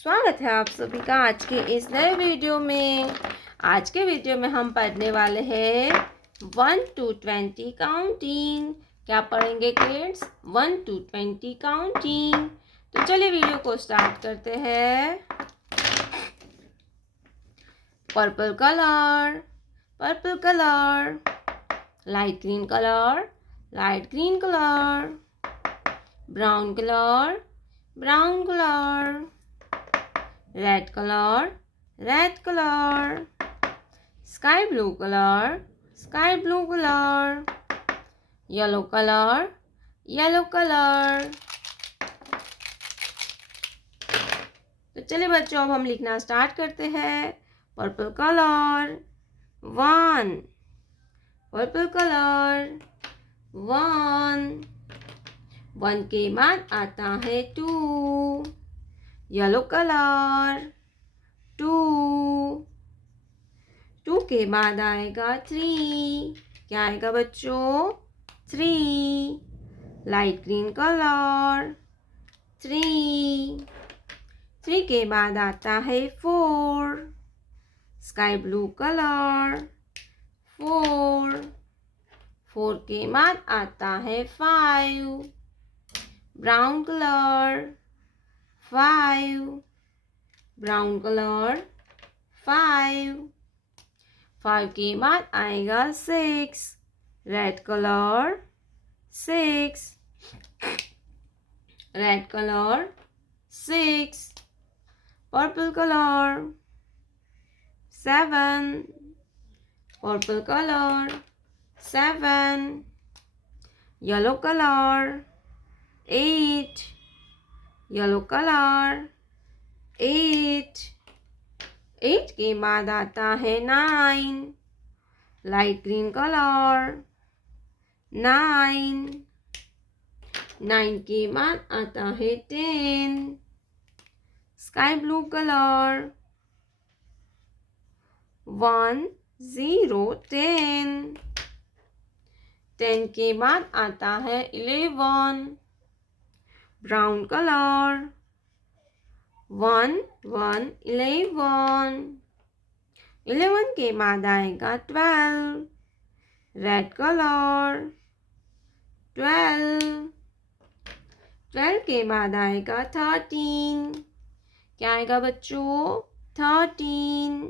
स्वागत है आप सभी का आज के इस नए वीडियो में। आज के वीडियो में हम पढ़ने वाले हैं 1 to 20 काउंटिंग। क्या पढ़ेंगे किड्स? 1 to 20 counting. तो चलिए वीडियो को स्टार्ट करते हैं। Purple colour, purple colour. Light green colour, light green colour. Brown colour, brown colour. Red colour, red colour. Sky blue colour, sky blue colour. Yellow colour, yellow colour. तो चलिए बच्चों, अब हम लिखना स्टार्ट करते हैं। Purple colour 1, purple colour 1। 1 के बाद आता है 2। Yellow colour 2। 2 के बाद आएगा 3। क्या आएगा बच्चों? 3। Light green colour 3। 3 के बाद आता है 4। Sky blue colour 4। 4 के बाद आता है 5। Brown colour 5। Brown colour 5। 5 के बाद आएगा 6। Red colour 6। Red colour 6। Purple colour 7। Purple colour 7। Yellow colour 8। Yellow colour 8। 8 के बाद आता है 9। Light green colour 9। 9 के बाद आता है 10। Sky blue colour 1 0 10। 10 के बाद आता है 11। Brown colour 1 1 11। 11 के बाद आएगा 12। Red colour 12। 12 के बाद आएगा 13। क्या आएगा बच्चों? 13।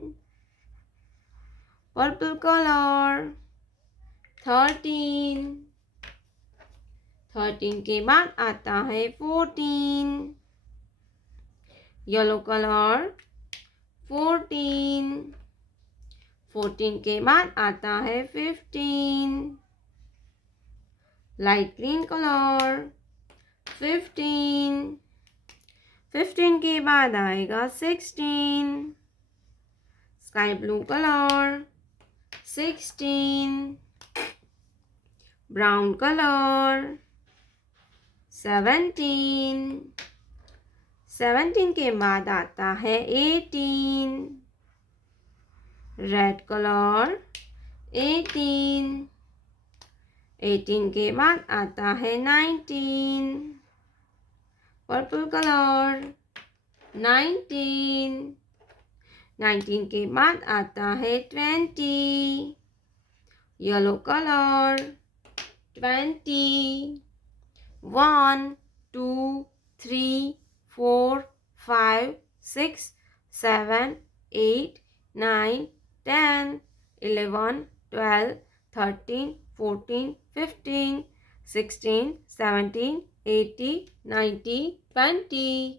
Purple colour 13। 13 के बाद आता है 14। Yellow colour 14। 14 के बाद आता है 15। Light green colour 15। 15 के बाद आएगा 16। Sky blue colour 16। Brown colour 17। 17 के बाद आता है 18। Red colour 18। 18 के बाद आता है 19। Purple colour 19। 19 के बाद आता है 20। Yellow colour 20। 1 2 3 4 5 6 7 8 9 10 11 12 13 14 15 16 17 18 19 20।